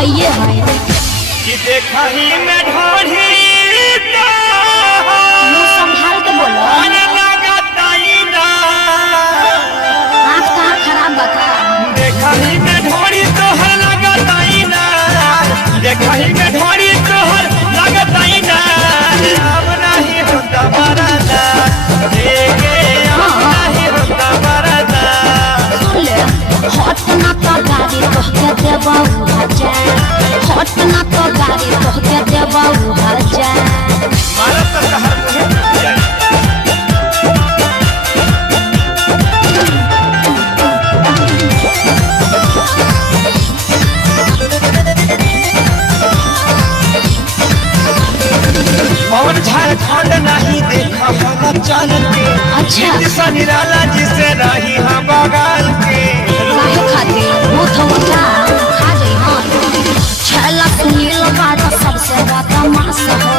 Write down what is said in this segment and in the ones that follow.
ये है कि देखा ही मैं ढोढ़ी मुँह संभाल के बोलो। आँख कहाँ खराब बता। देखा ही मैं ढोढ़ी तोहर लगताई ना, देखा ही मैं ढोढ़ी तोहर लगताई ना, अब नहीं होता बरादा देखे, अब नहीं होता बरादा। सुन ले हट ना तो गाड़ी तोहके देबा उहाजा, हट ना तो गाड़ी तोहके देबा उहाजा। मारा तो कहर मुझे टूट जाए। पवन झारखंड नहीं देखा हम चल के, अच्छा जिसे निराला जिसे नहीं हम बगाल के। काहे खातिर मुँह धोता खा गई हाँ। छैला सुनील बाड़ा सबसे बदमाश हो,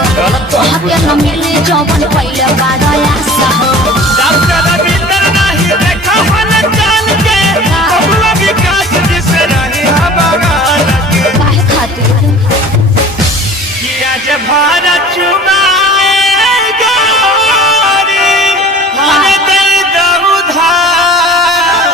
तोहके न मिली जौवन पहले बाड़ा आस हो। डॉक्टर रविंद्र नहीं देखा हम चल के, बबुआ विकास जिसे नहीं हम बगाल के। काहे खातिर कि आज भारत चुमाएगा हमें दे दो उधार।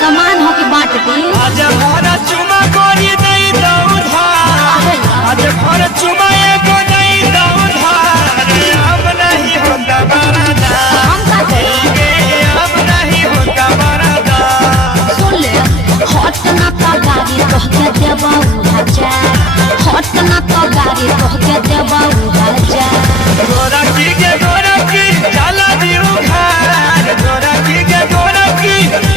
समान हो के बांट दी। आज भारत चुमा गोरी दे दो उधार, आज भारत चुमा एगो दे दो उधार। अब नहीं होता बरादा हम का करें? अब नहीं होता बरादा। सुन ले हट ना तो गाड़ी तोहके देबा उहाजा, हट ना तो गाड़ी तोहके देबा उहाजा। गोरा की के गोरा की चला दियो घर, गोरा की के गोरा की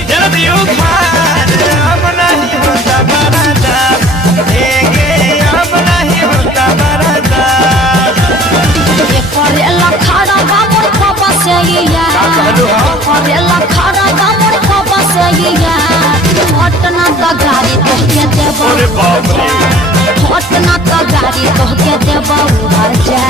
चला दियो घर। अब नहीं होता बरादा देखे, अब नहीं होता बरादा। ये करेला खड़ा बा मोर खबा से या, करेला खड़ा बा मोर खबा से या। हट ना तो गाड़ी तोहके देबा अरे बाप रे। उहाजा, हट ना तो गाड़ी तोहके देबा उहाजा।